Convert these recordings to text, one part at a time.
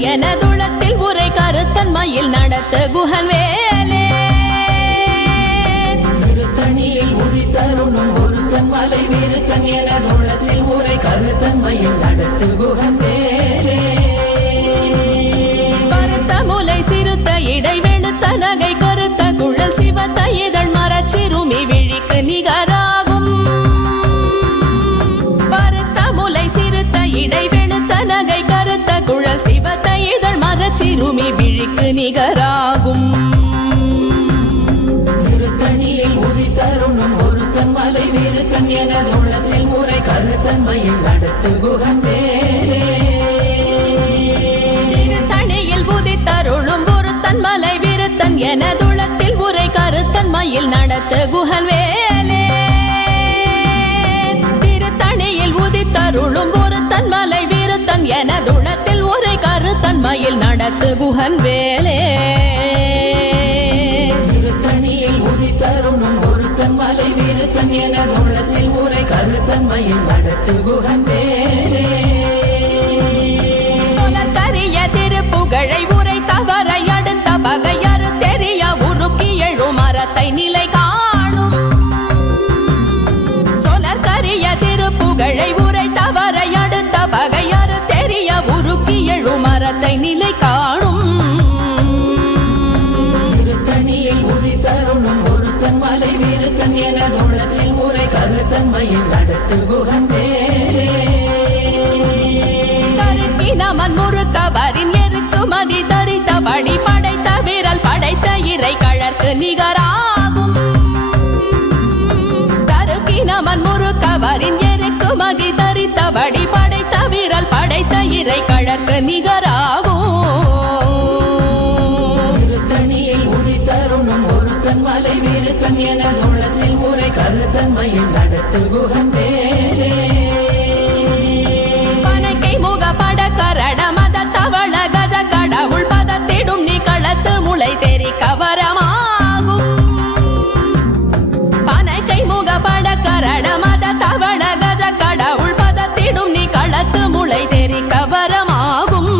விருத்தன் எனதுளத்தில் உரை கருத்தன்மையில் நடத்த குஹன் வேலே திருத்தணியில் உதித்தருளும் ஒருத்தன் மலை விருத்தன் எனதுளத்தில் உரை கருத்தன்மையில் நடத்து குஹன் வேலே பருத்த முலை சிறுத்த இடை வெளுத்த நகை கருத்த குழல் சிவத்த இதழ் மரச்சிறுமி விழிக்கு நிகராகும் பருத்த முலை சிறுத்த இடை வெளுத்த நகை கருத்த குழல் சிவத்த இதழ் மரச்சிறுமி விழிக்கு நிகராகும் திருத்தணியில் உதித்தருளும் ஒருத்தன் மலை விருத்தன் எனதுளத்தில் உரை கருத்தன்மையில் நடத்து குஹன் வேலே திருத்தணியில் உதித்தருளும் ஒருத்தன் மலை விருத்தன் எனதுளத்தில் உரை கருத்தன்மையில் நடத்த குஹன் வேலே திருத்தணியில் உதித்தருளும் ஒருத்தன் மலை விருத்தன் எனதுளத்தில் உரை கருத்தன்மையில் நடத்து குஹன் வேலே திருத்தணியில் உதித்தருளும் ஒருத்தன் மலை விருத்தன் எனதுளத்தில் உரை கருத்தன்மையில் நடத்து குஹன் வேலே கரிய திருப்புகழை உரை தவறை அடுத்த பகையறு தெரிய உருக்கி எழும் மரத்தை நிலை காணும் சொலர் கரிய திருப்புகழை உரை தவறை அடுத்த பகையறு தெரிய உருக்கி எழும் மரத்தை நிலை காணும் திருத்தணியில் உதித்தருளும் ஒருத்தன் மலை விருத்தன் எனதுளத்தில் உரை கருத்தன்மையில் நடத்து குஹன் வேலே நமன் முறுக்கவரின் எருக்கு மதி தரித்த படி படைத்த விரல் படைத்த இறை கழற்கு நிகராகும் தருக்கி நமன் முறுக்கவரின் எருக்கு மதி தரித்த படி படைத்த விரல் படைத்த இறை கழற்கு நிகராகும் திருத்தணியில் உதித்தருளும் ஒருத்தன் மலை விருத்தன் எனதுளத்தில் உரை கருத்தன்மையில் நடத்து குஹன் வேலே பனைக்கை முக படக்கரட மத தவள கஜ கடவுள் பதத்திடும் நீ களத்து முளை தெரி கவரமாகும் பனைக்கை முக படக்கரட மத தவள கஜ கடவுள் பதத்திடும் நீ களத்து முளை தெரி கவரமாகும்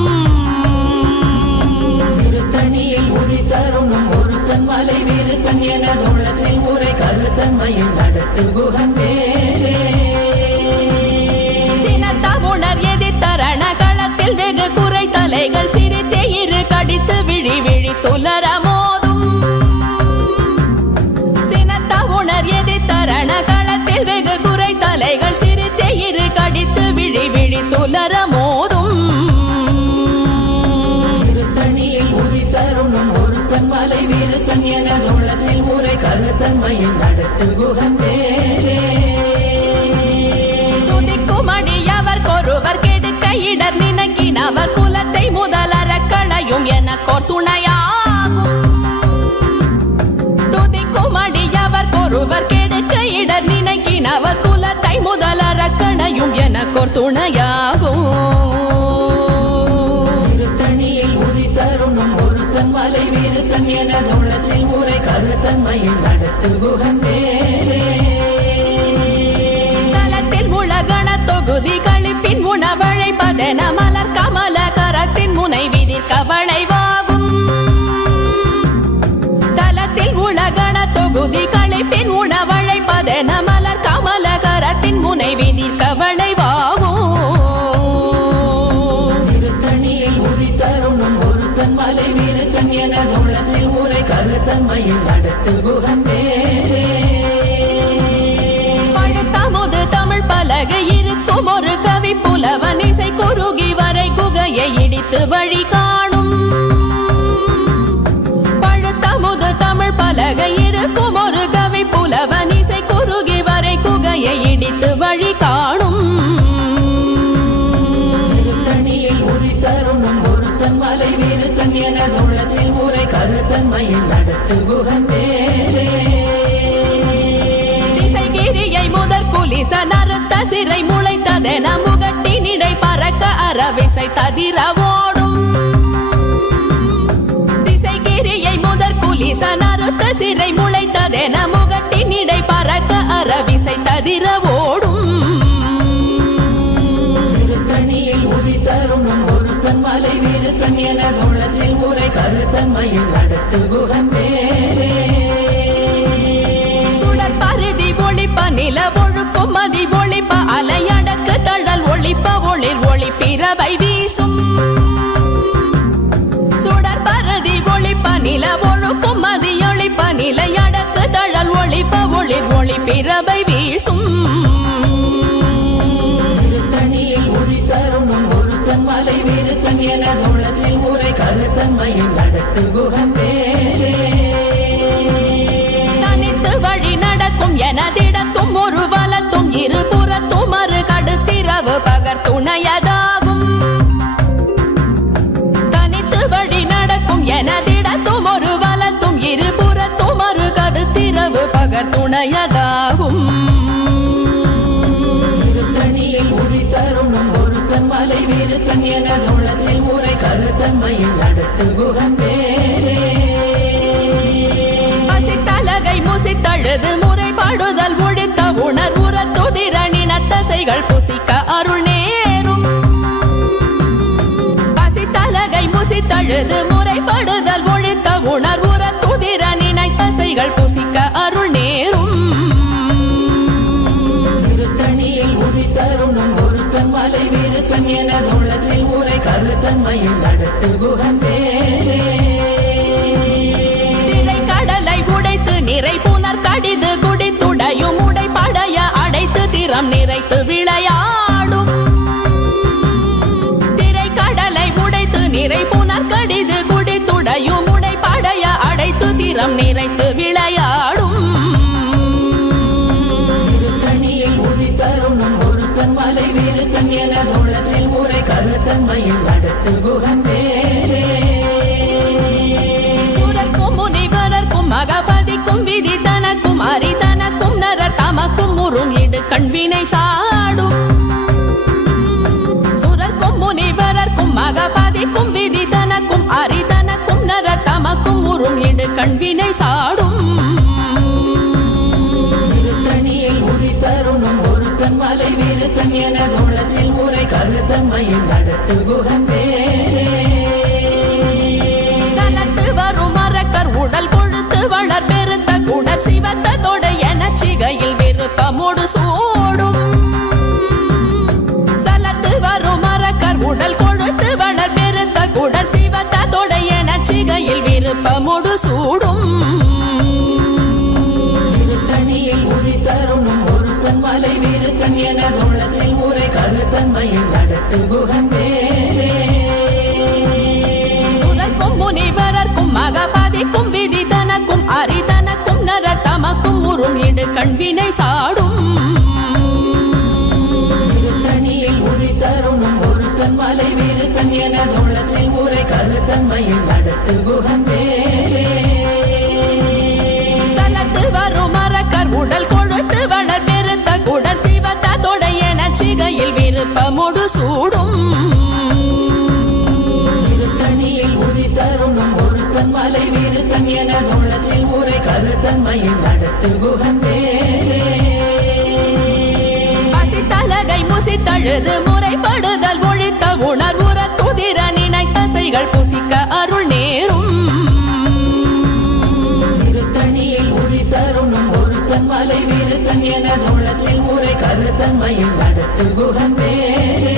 திருத்தணியில் உதித்தருளும் ஒருத்தன் மலை விருத்தன் எனதுளத்தில் உரை கருத்தன்மையில் நடத்து குஹன் வேலே சினத்தமுணர் எதிர்த்தரண களத்தில் வெகு குறை தலைகள் சிரித்தே இரு கடித்து விழி விழி துலர மோதும் சினத்தமுணர் எதிர்த்தரண களத்தில் வெகு குறை தலைகள் சிரித்தே இரு கடித்து விழி விழி துலர மோதும் திருத்தணியில் உதித்தருளும் ஒருத்தன் மலை விருத்தன் எனதுளத்தில் உரை கருத்தன்மையில் நடத்து குஹன் வேலே துதிக்கும் அடியவர் கொருவர் கெடுக்க இடர் நினைக்கினவர் குலத்தை முதலற களையும் எனக்கோர் துணையாகும் துதிக்கும் அடியவர் கொருவர் கெடுக்க இடர் நினைக்கினவர் குலத்தை முதலற களையும் எனக்கோர் துணையாகும் திருத்தணியில் உதித்தருளும் ஒருத்தன் மலை விருத்தன் எனதுளத்தில் உரை கருத்தன்மையில் நடத்து குஹன் வேலே தலத்தில் உலகண தொகுதி கழிப்பின் உணவழைப்பதென மலர் கமல கரத்தின் முனை விதிர் கவளைவாகும் தலத்தில் உலகண தொகுதி கழிப்பின் உணவழைப்பதென மலர் கமல கரத்தின் முனை விதிர் கவளைவாகும் திருத்தணியில் உதித்தருளும் ஒருத்தன் மலை விருத்தன் எனதுளத்தில் உரை கருத்தன்மையில் நடத்து குஹன் வேலே பழுத்தமுது தமிழ் பலகை இருக்கும் ஒரு கவி புலவன் இசை குறுகி வரை குகையை இடித்து வழி காணும் பழுத்தமுது தமிழ் பலகை இருக்கும் ஒரு கவி புலவன் இசை குறுகி வரை குகையை இடித்து வழி காணும் திருத்தணியில் உதித்தருளும் ஒருத்தன் மலை விருத்தன் எனதுளத்தில் உரை கருத்தன்மையில் நடத்து குஹன் வேலே திசைகிரியை முதற் குலிச நறுத்த சிறை முளைத்ததென முகட்டினிடை பறக்க அறவிசை ததிர ஓடும் திசைகிரியை முதற் குலிச நறுத்த சிறை முளைத்ததென முகட்டினிடை பறக்க அறவிசை ததிர ஓடும் திருத்தணியில் உதித்தருளும் ஒருத்தன் மலை விருத்தன் வீருத்தன் எனதுள்ளத்தில் உரை கருத்தன்மையில் நடத்து குகன் வேலே சுடர் பருதி ஒளிப்ப நில ஒழுக்கும் மதி ஒளிப்ப அலையடக்கு தழல் ஒளிப்ப ஒளிர் ஒளி பிறவை வீசும் சுடர் பருதி ஒளிப்ப நில ஒழுக்கும் மதி ஒளிப்ப நிலையடக்கு தழல் ஒளிப்ப ஒளிர் ஒளி பிறவை வீசும் திருத்தணியில் உதித்தருணும் ஒருத்தன் மலை வீருத்தன் எனதுள்ளத்தில் உரை கருத்தன்மையில் நடத்து குகன் வேலே தனித்து வழி நடக்கும் எனதிடத்தும் ஒரு வலத்தும் இருபுறத்தும் மறு கடுத்திரவு பகர் துணையதாகும் தனித்து வழி நடக்கும் எனதிடத்தும் ஒரு வலத்தும் இருபுறத்தும் மறு கடுத்திரவு பகர் துணையதாகும் திருத்தணியில் உதித்தருணும் ஒருத்தன் மலை வீருத்தன் எனதுள்ளத்தில் உரை கருத்தன்மையில் நடத்து குகன் வேலே பசித்தலகை முசித்தழுது முறைப்பாடுதல் ஒழித்த உணர்வுறத்துதிரணினத்தசைகள் புசிக்க அருள் நேரும் பசித்தலகை முசித்தழுது முறைப்படுதல் ஒழித்த உணர்வுறத்துதிரணினத்தசைகள் புசிக்க அருள் நேரும் திருத்தணியில் உதித்தருணும் ஒருத்தன் மலை வீருத்தன் எனதுள்ளத்தில் உரை கருத்தன்மையில் நடத்து குகன் வேலே கடலை உடைத்து நிறை புனர் கடிது குடித்துடையும் உடைப்படைய அடைத்து திறம் நிறைத்து விளையாடும் திரை கடலை உடைத்து நிறை புனர் கடிது குடித்துடையும் உடைப்படைய அடைத்து திறம் நிறைத்து விளையாடும் திருத்தணியில் உதித்தருணும் ஒருத்தன் மலை வீருத்தன் எனதுள்ளத்தில் உரை கருத்தன்மையில் நடத்து குகன் வேலே சுரர்க்கும் முனிவரர்க்கும் மகபதிக்கும் விதி தனக்கும் அரிதனக்கும் நரர் தமக்கும் உறும் இடு கண்வினை சாடும் சுரர்க்கும் முனிவரர்க்கும் மகபதிக்கும் விதி தனக்கும் அரிதனக்கும் நரர் தமக்கும் உறும் இடு கண்வினை சாடும் திருத்தணியில் உதித்தருணும் ஒருத்தன் மலை வீருத்தன் எனதுள்ளத்தில் உரை கருத்தன்மையில் நடத்து குகன் வேலே சலத்து வரும் மரக்கர் உடல் கொழுத்து வளர் பெருத்த குடர் சிவத்தோட எனச்சிகையில் விருப்பமோடு சூடும் சலத்து வரும் மரக்கர் உடல் கொழுத்து வளர் பெருத்த குடர் சிவத்தோட எனச்சிகையில் விருப்பமோடு சூடும் திருத்தணியில் உதித்தருணும் ஒருத்தன் மலை வீருத்தன் எனதுள்ளத்தில் உரை கருத்தன்மையில் நடத்து குகன் வேலே சுரர்க்கும் முனிவரர்க்கும் மகபதிக்கும் விதி தனக்கும் அரிதனக்கும் நரர் தமக்கும் உறும் இடு கண்வினை சாடும் திருத்தணியில் உதித்தருணும் ஒருத்தன் மலை வீருத்தன் எனதுள்ளத்தில் உரை கருத்தன்மையில் நடத்து குகன் வேலே சலத்து வரும் மரக்கர் உடல் கொழுத்து வளர் பெருத்த குடர் சிவத்தோட எனச்சிகையில் விருப்பமோடு சூடும் திருத்தணியில் உதித்தருணும் ஒருத்தன் மலை வீருத்தன் எனதுள்ளத்தில் உரை கருத்தன்மையில் நடத்து குகன் வேலே பசித்தலகை முசித்தழுது முறைப்படுதல் ஒழித்த உணர்வுறத்துதிர நினைத்தசைகள் புசிக்க அருள் நேரும் திருத்தணியில் உதித்தருணும் ஒருத்தன் மலை வீருத்தன் எனதுள்ளத்தில் உரை கருத்தன்மையில் நடத்து குகன் வேலே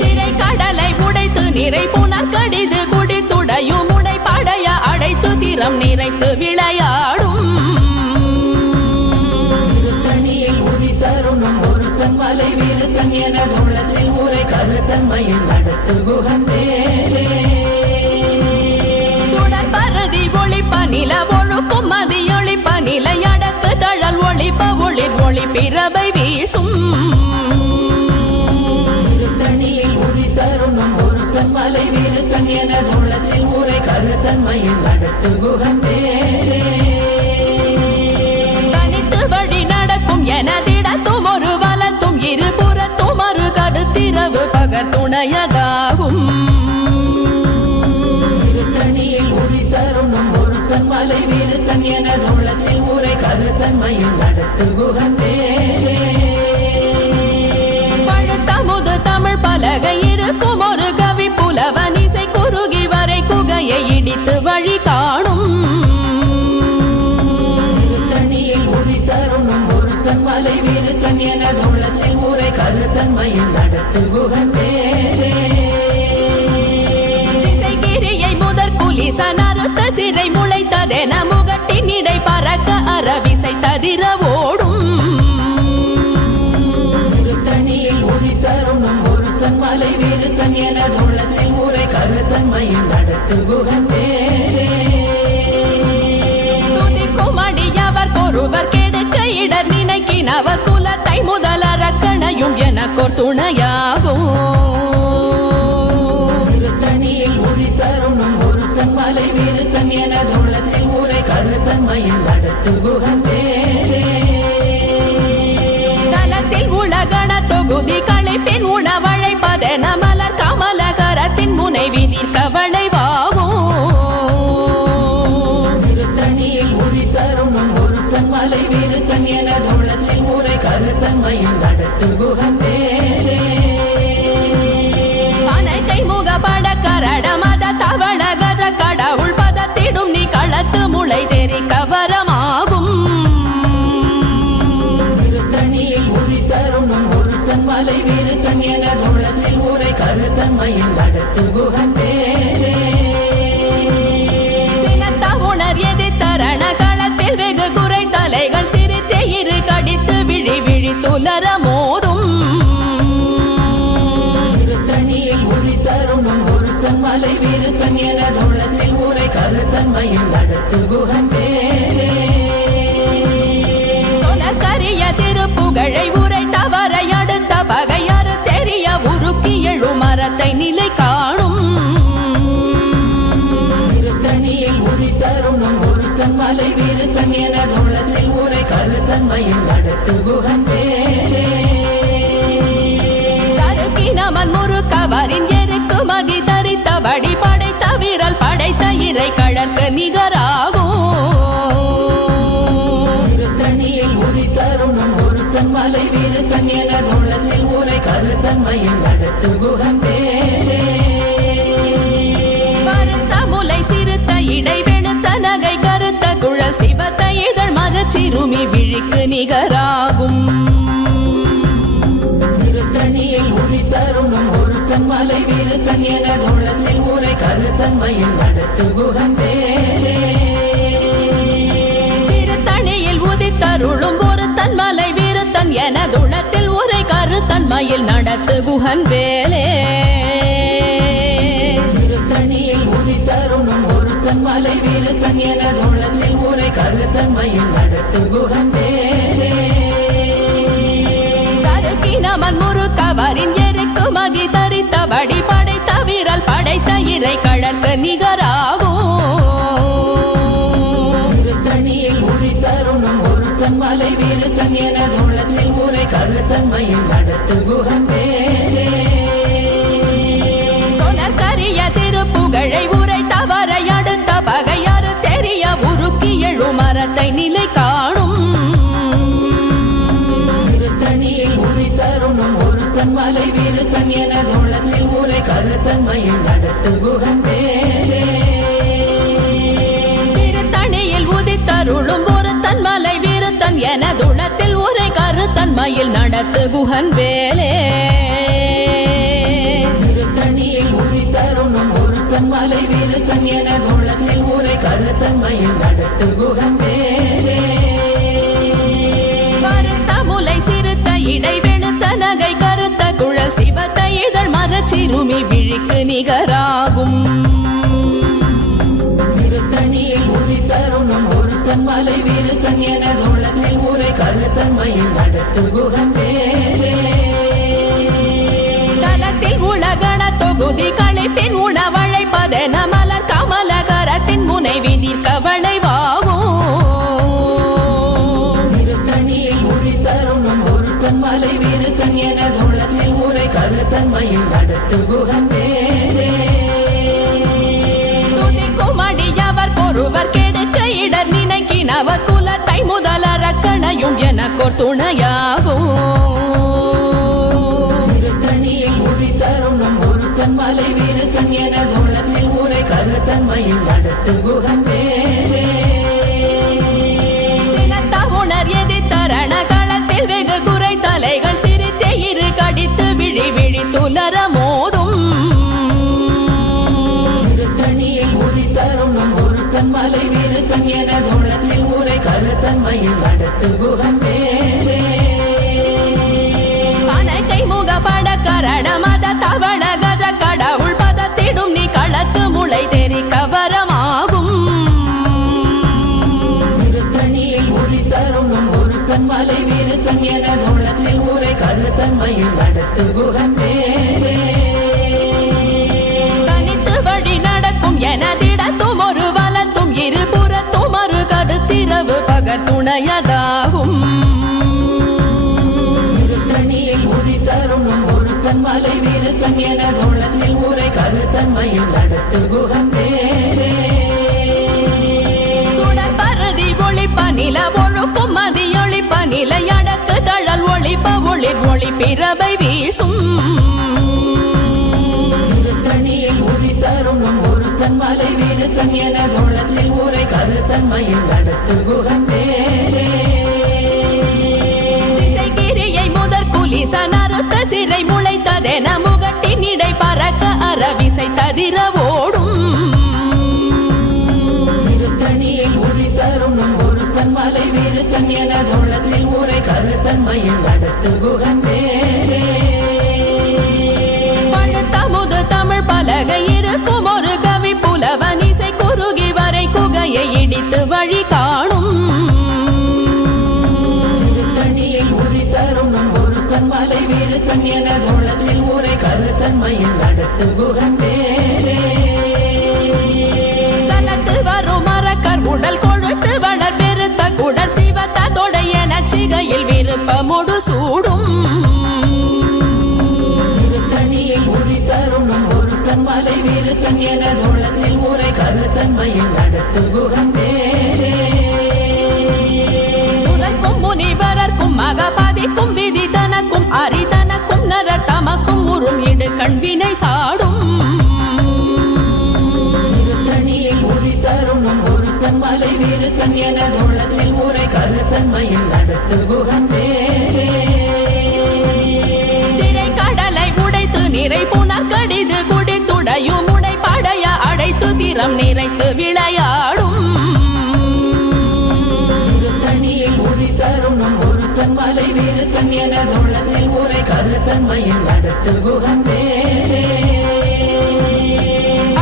திரை கடலை உடைத்து நிறை புனர் கடிது குடித்துடையும் உடைப்படைய அடைத்து திறம் நிறைத்து விளையாடும் திருத்தணியில் உதித்தருணும் ஒருத்தன் மலை வீருத்தன் எனதுள்ளத்தில் உரை கருத்தன்மையில் நடத்து குகன் வேலே சுடர் பருதி ஒளிப்ப நில ஒழுக்கும் மதி ஒளிப்ப நிலையடக்கு தழல் ஒளிப்ப ஒளிர் ஒளி பிறவை வீசும் திருத்தணியில் உதித்தருணும் ஒருத்தன் மலை வீருத்தன் எனதுள்ளத்தில் உரை கருத்தன்மையில் நடத்து குகன் வேலே தனித்து வழி நடக்கும் எனதிடத்தும் ஒரு வலத்தும் இருபுறத்தும் மறு கடுத்திரவு பகர் துணையதாகும் திருத்தணியில் உதித்தருணும் ஒருத்தன் மலை வீருத்தன் எனதுள்ளத்தில் உரை கருத்தன்மையில் நடத்து குகன் வேலே பழுத்தமுது தமிழ் பலகை இருக்கும் ஒரு கவி நடத்து குகன் வேலே திசைகிரியை முதற் குலிசன் அறுத்த சிறை முளைத்ததென முகட்டின் இடை பறக்க அரவிசை ததிர ஓடும் திருத்தணியில் உதித்தருணும் ஒருத்தன் மலை வீருத்தன் எனதுள்ளத்தில் முறை கருத்தன்மையில் நடத்து குகன் வேலே துதிக்கும் அடியவர் ஒருவர் கெடுக்க இடர் நினைக்கினவர் குலத்தை முதல் அரக்கணையும் எனக்கோர் துணையாகும் திருத்தணியில் உதித்தருணும் ஒருத்தன் மலை வீருத்தன் எனதுள்ளத்தில் முறை கருத்தன்மையில் நடத்து குகன் வேலே தலத்தில் உலகண தொகுதி களைப்பின் உணவழைப்பதென மலர் கமலகரத்தின் முனைவி நிற்க வளைவாகும் திருத்தணியில் உதித்தருணும் ஒருத்தன் மலை வீருத்தன் எனதுள்ளத்தில் முறை கருத்தன்மையில் நடத்து குகன் வேலே அனைக்கை முகப்பட கரட மத தவள கஜ கடவுள் பதத்திடும் நீ களத்து முளை தெரிக்க வரமாகும் திருத்தணியில் உதித்தருணும் ஒருத்தன் மலை வீருத்தன் எனதுள்ளத்தில் முறை கருத்தன்மையில் நடத்து குகன் வேலே சினத்த உணர் எதிர்த்தரண களத்தில் வெகு குறை தலைகள் சிரித்தே இரு கடித்து விழி விழி துலர மோதும் திருத்தணியில் உதித்தருணும் ஒருத்தன் மலை வீருத்தன் எனதுள்ளத்தில் முறை கருத்தன்மையில் நடத்து குகன் வேலே சொலக்கரிய திருப்புகழை உரைத்தவரை அடுத்த பகையாறு தெரிய உருக்கி எழு மரத்தை நிலை காணும் திருத்தணியில் உதித்தருணும் ஒருத்தன் மலை வீருத்தன் எனதுள்ளத்தில் முறை கருத்தன்மையில் நடத்து குகன் வேலே தருக்கினமன் முறுக்கவரின் எருக்கு மதி தரித்தபடி படைத்த வீரல் படைத்த இறை கழற்கு நிகராகும் திருத்தணியில் உதித்தருணும் ஒருத்தன் மலை வீருத்தன் எனதுள்ளத்தில் முறை கருத்தன்மையில் நடத்து குகன் வேலே கருத்த முலை சிறுத்த இடை வெளுத்த நகை கருத்த குழல் சிவத்த இதழ் மரச்சிறுமி விழிக்கு நிகராகும் திருத்தணியில் உதித்தருணும் ஒருத்தன் மலை வீருத்தன் எனதுள்ளத்தில் முறை கருத்தன்மையில் நடத்து குகன் வேலே திருத்தணியில் உதித்தருளும் ஒரு தன்மலை வீருத்தன் எனதுளத்தில் உரை கருத்தன்மையில் நடத்து குகன் வேலே திருத்தணியில் உதித்தருணும் ஒருத்தன் மலை வீருத்தன் எனதுள்ளத்தில் முறை கருத்தன்மையில் நடத்து குகன் வேலே தருக்கினமன் முறுக்கவரின் எருக்கு மதி தரித்தபடி படைத்த வீரல் படைத்த இறை கழற்கு நிகராகும் திருத்தணியில் உதித்தருணும் ஒருத்தன் மலை வீருத்தன் எனதுள்ளத்தில் முறை கருத்தன்மையில் நடத்து குகன் வேலே சொலக்கரிய திருப்புகழை உரைத்தவரை அடுத்த பகையாறு தெரிய உருக்கி எழு மரத்தை நிலை காணும் திருத்தணியில் உதித்தருணும் ஒருத்தன் மலை வீருத்தன் எனதுள்ளத்தில் முறை கருத்தன்மையில் நடத்து குகன் வேலே திருத்தணியில் உதித்தருளும் ஒரு தன்மலை வீருத்தன் எனதுளத்தில் உரை கருத்தன்மையில் நடத்து குகன் வேலே திருத்தணியில் உதித்தருணும் ஒருத்தன் மலை வீருத்தன் எனதுள்ளத்தில் முறை கருத்தன்மையில் நடத்து குகன் வேலே கருத்த முலை சிறுத்த இடை வெளுத்த நகை கருத்த குழல் சிவத்த இதழ் மரச்சிறுமி விழிக்கு நிகராகும் திருத்தணியில் உதித்தருணும் ஒருத்தன் மலை வீருத்தன் எனதுள்ளத்தில் முறை கருத்தன்மையில் நடத்து குகன் வேலே தலத்தில் உலகண தொகுதி களைப்பின் உணவழைப்பதென மலர் கமலகரத்தின் முனைவி நிற்க வளைவாகும் திருத்தணியில் உதித்தருணும் ஒருத்தன் மலை வீருத்தன் எனதுள்ளத்தில் முறை கருத்தன்மையில் நடத்து குகன் வேலே துதிக்கும் அடியவர் ஒருவர் கெடுக்க இடர் நினைக்கினவர் குலத்தை முதல் அரக்கணையும் எனக்கோர் துணையாகும் திருத்தணியில் உதித்தருணும் ஒருத்தன் மலை வீருத்தன் எனதுள்ளத்தில் முறை கருத்தன்மையில் நடத்து குகன் வேலே சினத்த உணர் எதிர்த்தரண களத்தில் வெகு குறை தலைகள் சிரித்தே இரு கடித்து விழி விழித்துலர மோதும் திருத்தணியில் உதித்தரும் நம் ஒருத்தன் மலை விருத்தன் எனதுள்ளத்தில் ஊரை கருத்தன்மையில் நடத்து குகன் வேலே கனகை முகப்பட கரட மத தவள கஜ கடவுள் பதத்திடும் நீ களத்து முளை தெரிக்க வரமாகும் திருத்தணியில் உதித்தரும் நம் ஒருத்தன் மலை விருத்தன் எனதுள்ளத்தில் ஊரை கருத்தன்மையில் நடத்து குகன் வேலே தனித்து வழி நடக்கும் எனதிடத்தும் ஒரு வலத்தும் இருபுறத்தும் ஒரு கடுத்திரவு பகர் துணையதாகும் திருத்தணியில் உதித்தரும் நம் ஒருத்தன் மலை விருத்தன் எனதுள்ளத்தில் ஊரை கருத்தன்மையில் நடத்து குகன் வேலே சுடர் பரதி ஒளிப்ப நில ஒழுக்கும் மதியொளிப்ப நிலை அடக்கு தழல் ஒளிப்ப ஒளிர் ஒளி பிறவை வீசும் திருத்தணியில் உதித்தரும் நம் ஒருத்தன் மலை விருத்தன் எனதுள்ளத்தில் ஊரை கருத்தன்மையில் நடத்து குகன் வேலே திசைகிரியை முதற் குலிச நறுத்த சிறை முளைத்ததென முகட்டின் இடை பறக்க அறவிசை ததிர ஓடும் திருத்தணியில் உதித்தரும் நம் ஒருத்தன் மலை விருத்தன் எனதுள்ளத்தில் ஊரை கருத்தன்மையில் நடத்து குகன் வேலே பழுத்தமுது தமிழ் பலகை இருக்கும் ஒரு கவி புலவன் இசை குறுகி வரை குகையை இடித்து வழி காணும் திருத்தணியில் உதித்தரும் நம் ஒருத்தன் மலை விருத்தன் எனதுள்ளத்தில் ஊரை கருத்தன்மையில் நடத்து குகன் வேலே சலத்து வரும் மரக்கர் உடல் கொழுத்து வளர் பெருத்த குடல் சிவத்த தொடைய நச்சிகையில் விருப்பமுடு சூடும் திருத்தணியில் உதித்தரும் நம் ஒருத்தன் மலை விருத்தன் எனதுள்ளத்தில் ஊரை கருத்தன்மையில் நடத்து குகன் வேலே சுரக்கும் முனிவரர்க்கும் மகபதிக்கும் விதி தனக்கும் அரிதனக்கும் நரர் தமக்கும் உறும் இடு கண்வினை சாடும் திருத்தணியில் உதித்தரும் நம் ஒருத்தன் மலை விருத்தன் எனதுள்ளத்தில் ஊரை கருத்தன்மையில் நடத்து குகன் வேலே திரை கடலை உடைத்து நிறை புனர் கடிது குடித்துடையும் உடை படைய அடைத்து திறம் நிறைத்து விளையாடும் திருத்தணியில் உதித்தரும் நம் ஒருத்தன் மலை விருத்தன் எனதுள்ளத்தில் ஊரை கருத்தன்மையில் நடத்து குகன் வேலே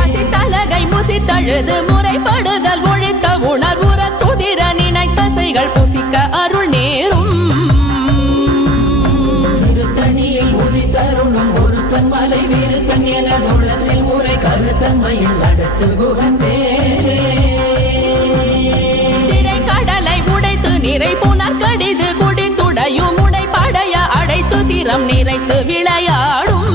அசித்தலகை முசித்தழுது முறைப்படுதல் ஒழித்த உணர்வுற துதிர நினைத்தசைகள் புசிக்க அருள் நேரும் திருத்தணியில் உதித்தரும் நம் ஒருத்தன் மலை விருத்தன் எனதுள்ளத்தில் ஊரை கருத்தன்மையில் நடத்து குகன் வேலே திரை கடலை உடைத்து நிறை புனர் கடிது குடித்துடையும் உடை படைய அடைத்து திறம் நிறைத்து விளையாடும்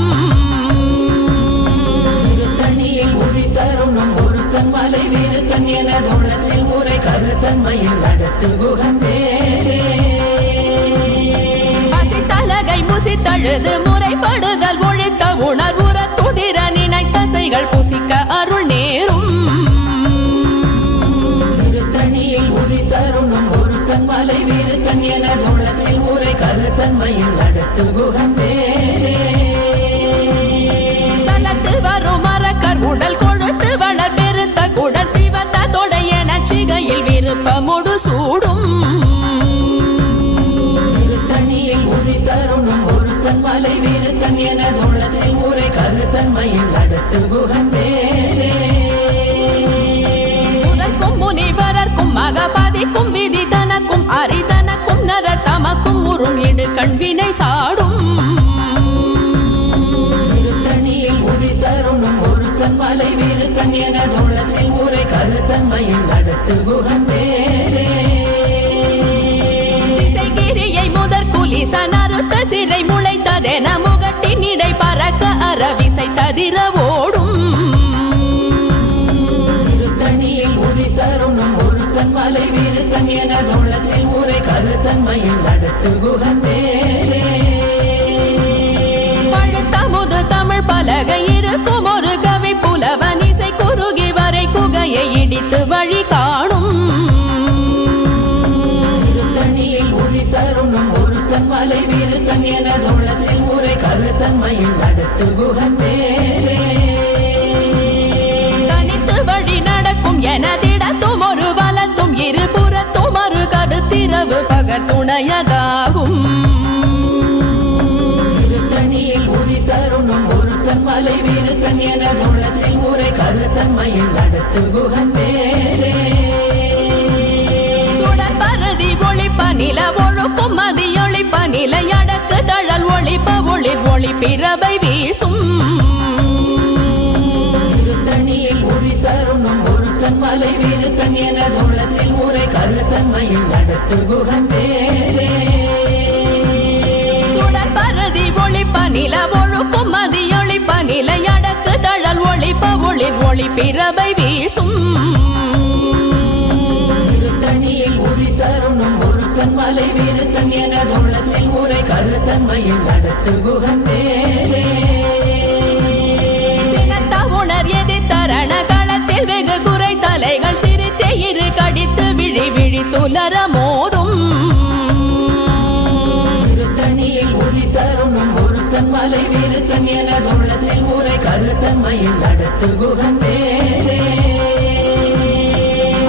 திருத்தணியில் உதித்தரும் நம் ஒருத்தன் மலை விருத்தன் எனதுள்ளத்தில் ஊரை கருத்தன்மையில் நடத்து குகன் வேலே அசித்தலகை முசித்தழுது முறைப்படுதல் ஒழித்த உணர்வுற துதிர நினைத்தசைகள் புசிக்க அருள் நேரும் திருத்தணியில் உதித்தரும் நம் ஒருத்தன் மலை விருத்தன் எனதுள்ளத்தில் ஊரை கருத்தன்மையில் நடத்து குகன் வேலே சலத்து வரும் மரக்கர் உடல் கொழுத்து வளர் பெருத்த குடல் சிவத்த தொடைய நச்சிகையில் விருப்பமுடு சூடும் திருத்தணியில் உதித்தரும் நம் ஒருத்தன் மலை விருத்தன் எனதுள்ளத்தில் ஊரை கருத்தன்மையில் நடத்து குகன் வேலே சுரக்கும் முனிவரர்க்கும் மகபதிக்கும் விதி தனக்கும் அரிதனக்கும் நரர் தமக்கும் உறும் இடு கண்வினை சாடும் திருத்தணியில் உதித்தரும் நம் ஒருத்தன் மலை விருத்தன் எனதுள்ளத்தில் ஊரை கருத்தன்மையில் நடத்து குகன் வேலே திசைகிரியை முதற் குலிச நறுத்த சிறை முளைத்ததென முகட்டின் இடை பறக்க அறவிசை ததிர ஓடும் திருத்தணியில் உதித்தரும் நம் ஒருத்தன் மலை விருத்தன் எனதுள்ளத்தில் ஊரை கருத்தன்மையில் நடத்து குகன் வேலே பழுத்தமுது தமிழ் பலகை இருக்கும் ஒரு கவி புலவன் இசை குறுகி வரை குகையை இடித்து வழி காணும் திருத்தணியில் உதித்தரும் நம் ஒருத்தன் மலை விருத்தன் எனதுள்ளத்தில் ஊரை கருத்தன்மையில் நடத்து குகன் வேலே தனித்து வழி நடக்கும் எனதிடத்தும் ஒரு வலத்தும் இருபுறத்தும் ஒரு கருத்திரவு பகத்துணையதாகும் திருத்தணியில் உதித்தருணும் ஒருத்தன் மலை வீருத்தன் எனதுள்ளத்தில் உரை கருத்தன்மையில் நடத்து குகன் வேலே சுடற்பரதி ஒளிப்ப நில ஒழுக்கும் மதியொளிப்ப நிலை அடக்கு தழல் ஒளிப்ப ஒளிர் ஒளி பிறவை வீசும் திருத்தணியில் உதித்தருணும் ஒருத்தன் மலை வீருத்தன் எனதுள்ளத்தில் உரை கருத்தன்மையில் நடத்து குகன் வேலே சுடற்பரதி ஒளிப்ப நில ஒழுக்கும் மதியொளிப்ப நிலை அடக்கு தழல் ஒளிப்ப ஒளிர் ஒளி பிறவை வீசும் திருத்தணியில் உதித்தருணும் ஒருத்தன் மலை வீருத்தன் எனதுள்ளத்தில் உரை கருத்தன்மையில் நடத்து குகன் வேலே சினத்த உணர் எதிர்த்தரண களத்தில் வெகு குறை தலைகள் சிரித்தே இரு கடித்து விழி விழி துலர மோதும் திருத்தணியில் உதித்தருணும் ஒருத்தன் மலை வீருத்தன் எனதுள்ளத்தில் உரை கருத்தன்மையில் நடத்து குகன் வேலே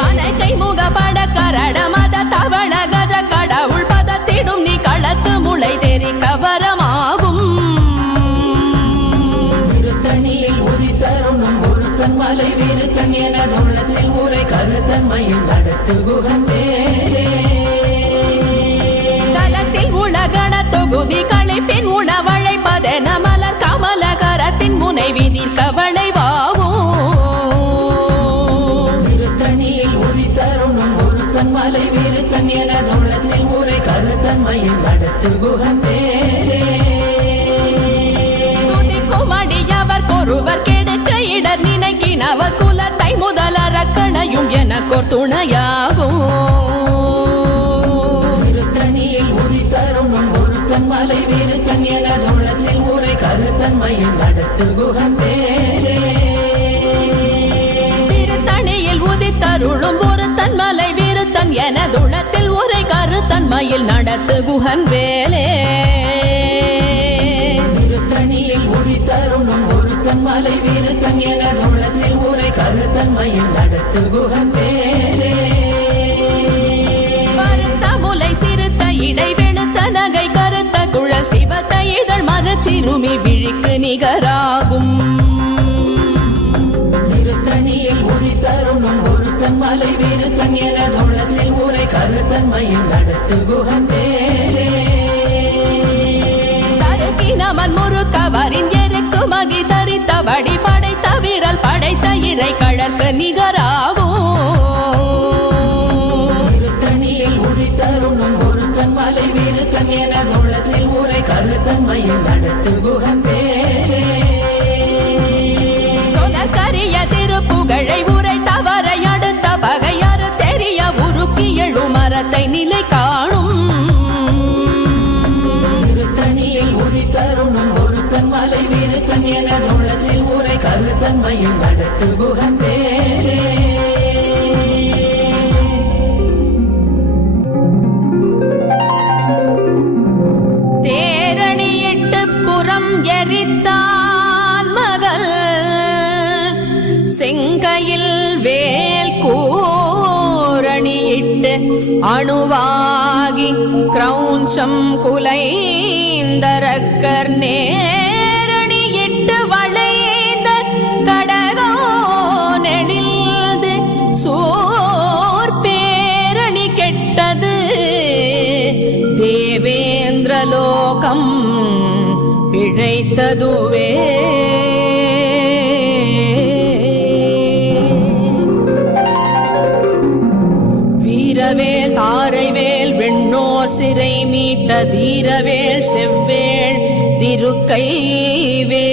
அனைக்கை முகப்பட கரட மத தவள கஜ கடவுள் பதத்திடும் நீ களத்து முளை தெரி கவரமாகும் திருத்தணியில் உதித்தருணும் ஒருத்தன் மலை வீருத்தன் எனதுள்ளத்தில் உரை கருத்தன்மையில் நடத்து குகன் வேலே கலத்தில் உலகண தொகுதி களைப்பின் உணவழைப்பதென மலர் கமல கரத்தின் முனை விதிர் கவளைவாகும் திருத்தணியில் உதித்தருணும் ஒருத்தன் மலை வீருத்தன் எனதுள்ளத்தில் உரை கருத்தன்மையில் நடத்து குகன் வேலே துதிக்கும் அடியவர் கொருவர் கெடுக்க இடர் நினைக்கினவர் குலத்தை முதலறக்கணையும் எனக்கோர் துணையாகும் திருத்தணியில் உதித்தருணும் ஒருத்தன் மலை வீருத்தன் எனதுள்ளத்தில் உரை கருத்தன்மையில் நடத்து குகன் வேலே திருத்தணியில் உதித்தருளும் ஒருத்தன் மலை வீருத்தன் எனதுளத்தில் உரை கருத்தன்மையில் நடத்து குகன் வேலே திருத்தணியில் உதித்தருணும் ஒருத்தன் மலை வீருத்தன் எனதுள்ளத்தில் உரை கருத்தன்மையில் நடத்து குகன் வேலே வருத்த முலை சிறுத்த இடை வெளுத்த நகை கருத்த குழல் சிவத்த இதழ் மரச்சிறுமி விழிக்கு நிகராகும் திருத்தணியில் உதித்தருணும் ஒருத்தன் மலை வீருத்தன் எனதுள்ளத்தில் உரை கருத்தன்மையில் நடத்து குகன் வேலே தருக்கினமன் முறுக்கவரின் எருக்கு மகி தரித்த வடி படைத்த விரல் படைத்த இறை கழற்கு நிகராகும் திருத்தணியில் உதித்தருணும் ஒருத்தன் மலை வீருத்தன் எனதுள்ளத்தில் உரை கருத்தன்மையில் நடத்து குகன் வேலே சொலக்கரிய திருப்புகழை உரை தவறை அடுத்த பகையாறு தெரிய உருக்கி எழு மரத்தை நிலை காணும் திருத்தணியில் உதித்தருணும் ஒருத்தன் மலை வீருத்தன் எனதுள்ளத்தில் உரை கருத்தன்மையில் நடத்து குகன் வேலே தேரணியிட்டு புறம் எரித்தான் மகள் செங்கையில் வேல் கூரணியிட்டு அணுவாகி கிரௌஞ்சம் குலைந்தரக்கர் நேரணியிட்டு வளைந்த கடகோ நெளிந்து சோர் பேரணி கெட்டது தேவேந்திரலோகம் பிழைத்ததுவே வீரவேல் தாரைவேல் வெண்ணோர் சிறை மீட்ட தீரவேல் செவ்வேள் திருக்கைவே